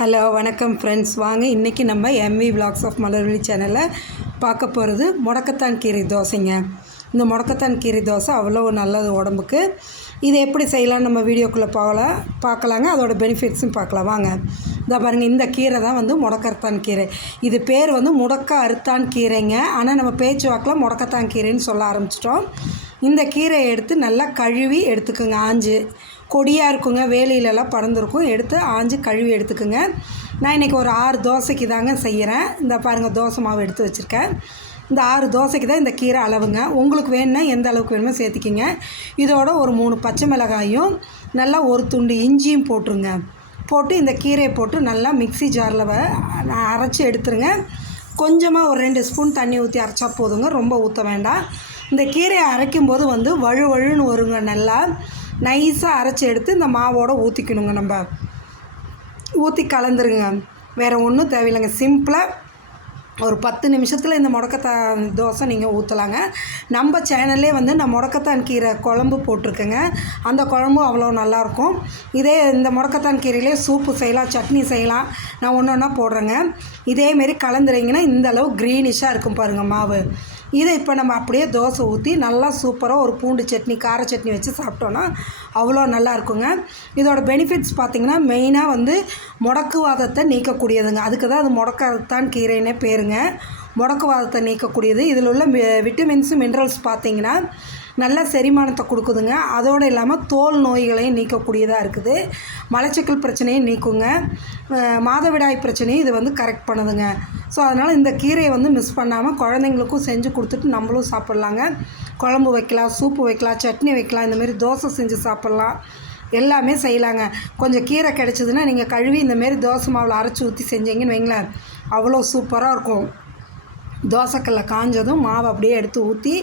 Hello வணக்கம் friends வாங்க இன்றைக்கி நம்ம எம்வி விலாக்ஸ் ஆஃப் மலர்வழி சேனலில் பார்க்க போகிறது முடக்கத்தான் கீரை தோசைங்க. இந்த முடக்கத்தான் கீரை தோசை அவ்வளோ நல்லது உடம்புக்கு. இதை எப்படி செய்யலாம் நம்ம வீடியோக்குள்ளே போகலாம் பார்க்கலாங்க. அதோட பெனிஃபிட்ஸும் பார்க்கலாம். வாங்க. இதை பாருங்கள் இந்த கீரை தான் வந்து முடக்கத்தான் கீரை. இது பேர் வந்து முடக்க அறுத்தான் கீரைங்க. ஆனால் நம்ம பேச்சு வாக்கில் முடக்கத்தான் கீரைன்னு சொல்ல ஆரம்பிச்சிட்டோம். இந்த கீரையை எடுத்து நல்லா கழுவி எடுத்துக்கோங்க. ஆஞ்சு. கொடியாக இருக்குங்க வேலையிலலாம் பறந்துருக்கும். எடுத்து ஆஞ்சு கழுவி எடுத்துக்கோங்க. நான் இன்றைக்கி ஒரு ஆறு தோசைக்கு தாங்க செய்கிறேன் இந்த பாருங்கள் தோசை மாவு எடுத்து வச்சுருக்கேன். இந்த ஆறு தோசைக்கு தான் இந்த கீரை அளவுங்க. உங்களுக்கு வேணும்னா எந்த அளவுக்கு வேணுமோ சேர்த்திக்கிங்க. இதோட ஒரு மூணு பச்சை மிளகாயும் நல்லா ஒரு துண்டு இஞ்சியும் போட்டுருங்க. போட்டு இந்த கீரையை போட்டு நல்லா மிக்ஸி ஜாரில் அரைச்சி எடுத்துருங்க. கொஞ்சமாக ஒரு ரெண்டு ஸ்பூன் தண்ணி ஊற்றி அரைச்சா போதுங்க. ரொம்ப ஊற்ற வேண்டாம். இந்த கீரையை அரைக்கும் போது வந்து வழு வழுன்னு வருங்க நல்லா. நைஸாக அரைச்சி எடுத்து இந்த மாவோட ஊற்றிக்கணுங்க நம்ம. ஊற்றி கலந்துருங்க. வேறு ஒன்றும் தேவையில்லைங்க. சிம்பிளாக ஒரு பத்து நிமிஷத்தில் இந்த முடக்கத்தான் தோசை நீங்கள் ஊற்றலாங்க நம்ம சேனல்லே வந்து நான் முடக்கத்தான் கீரை குழம்பு போட்டிருக்கேங்க. அந்த குழம்பும் அவ்வளோ நல்லாயிருக்கும். இதே இந்த முடக்கத்தான் கீரையிலே சூப்பு செய்யலாம் சட்னி செய்யலாம். நான் ஒன்று ஒன்றா போடுறேங்க. இதேமாரி கலந்துறீங்கன்னா இந்த அளவு க்ரீனிஷாக இருக்கும் பாருங்கள் மாவு. இதை இப்போ நம்ம அப்படியே தோசை ஊற்றி நல்லா சூப்பராக ஒரு பூண்டு சட்னி கார சட்னி வச்சு சாப்பிட்டோன்னா அவ்வளோ நல்லா இருக்குங்க இதோட பெனிஃபிட்ஸ் பார்த்திங்கன்னா மெயினாக வந்து முடக்குவாதத்தை நீக்கக்கூடியதுங்க. அதுக்கு தான் அது முடக்கத்தான் கீரைன்னே பேருங்க முடக்குவாதத்தை நீக்கக்கூடியது. இதில் உள்ள விட்டமின்ஸு மினரல்ஸ் பார்த்திங்கன்னா நல்ல செரிமானத்தை கொடுக்குதுங்க. அதோடு இல்லாமல் தோல் நோய்களையும் நீக்கக்கூடியதாக இருக்குது. மலச்சிக்கல் பிரச்சனையும் நீக்குங்க. மாதவிடாய் பிரச்சனையும் இது வந்து கரெக்ட் பண்ணுதுங்க. ஸோ அதனால் இந்த கீரையை வந்து மிஸ் பண்ணாமல் குழந்தைங்களுக்கும் செஞ்சு கொடுத்துட்டு நம்மளும் சாப்பிட்லாங்க. குழம்பு வைக்கலாம் சூப்பு வைக்கலாம் சட்னி வைக்கலாம் இந்தமாரி தோசை செஞ்சு சாப்பிட்லாம். எல்லாமே செய்யலாங்க. கொஞ்சம் கீரை கிடச்சிதுன்னா நீங்கள் கழுவி இந்தமாரி தோசை மாவில் அரைச்சி ஊற்றி செஞ்சீங்கன்னு வைங்களேன். அவ்வளோ சூப்பராக இருக்கும். தோசைக்கல்ல காஞ்சதும் மாவு அப்படியே எடுத்து ஊற்றி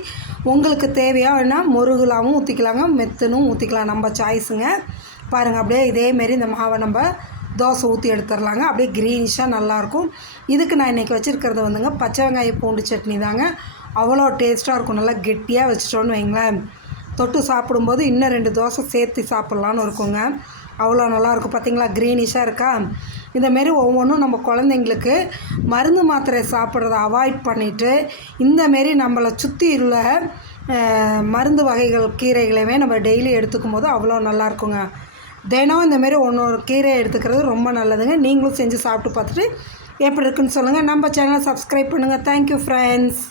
உங்களுக்கு தேவையானா முருகுலாவும் ஊற்றிக்கலாங்க மெத்தனும் ஊற்றிக்கலாம் நம்ம சாய்ஸுங்க பாருங்கள் அப்படியே இதேமாரி இந்த மாவை நம்ம தோசை ஊற்றி எடுத்துடலாங்க அப்படியே க்ரீனிஷாக நல்லாயிருக்கும் இதுக்கு நான் இன்றைக்கி வச்சுருக்கிறது வந்துங்க பச்சை வெங்காய பூண்டு சட்னி தாங்க. அவ்வளோ டேஸ்ட்டாக இருக்கும். நல்லா கெட்டியாக வச்சிட்டோன்னு வைங்களேன். தொட்டு சாப்பிடும்போது இன்னும் ரெண்டு தோசை சேர்த்து சாப்பிட்லான்னு இருக்குங்க. அவ்வளோ நல்லாயிருக்கும் பார்த்தீங்களா க்ரீனிஷாக இருக்கா? இந்தமாரி ஒவ்வொன்றும் நம்ம குழந்தைங்களுக்கு மருந்து மாத்திரை சாப்பிட்றத அவாய்ட் பண்ணிவிட்டு இந்தமாரி நம்மளை சுற்றி உள்ள மருந்து வகைகள் கீரைகளையுமே நம்ம டெய்லி எடுத்துக்கும் போது அவ்வளோ நல்லாயிருக்குங்க. தினம் இந்தமாரி ஒன்று ஒரு கீரை எடுத்துக்கிறது ரொம்ப நல்லதுங்க. நீங்களும் செஞ்சு சாப்பிட்டு பார்த்துட்டு எப்படி இருக்குன்னு சொல்லுங்கள் நம்ம சேனலை சப்ஸ்கிரைப் பண்ணுங்கள் தேங்க்யூ ஃப்ரெண்ட்ஸ்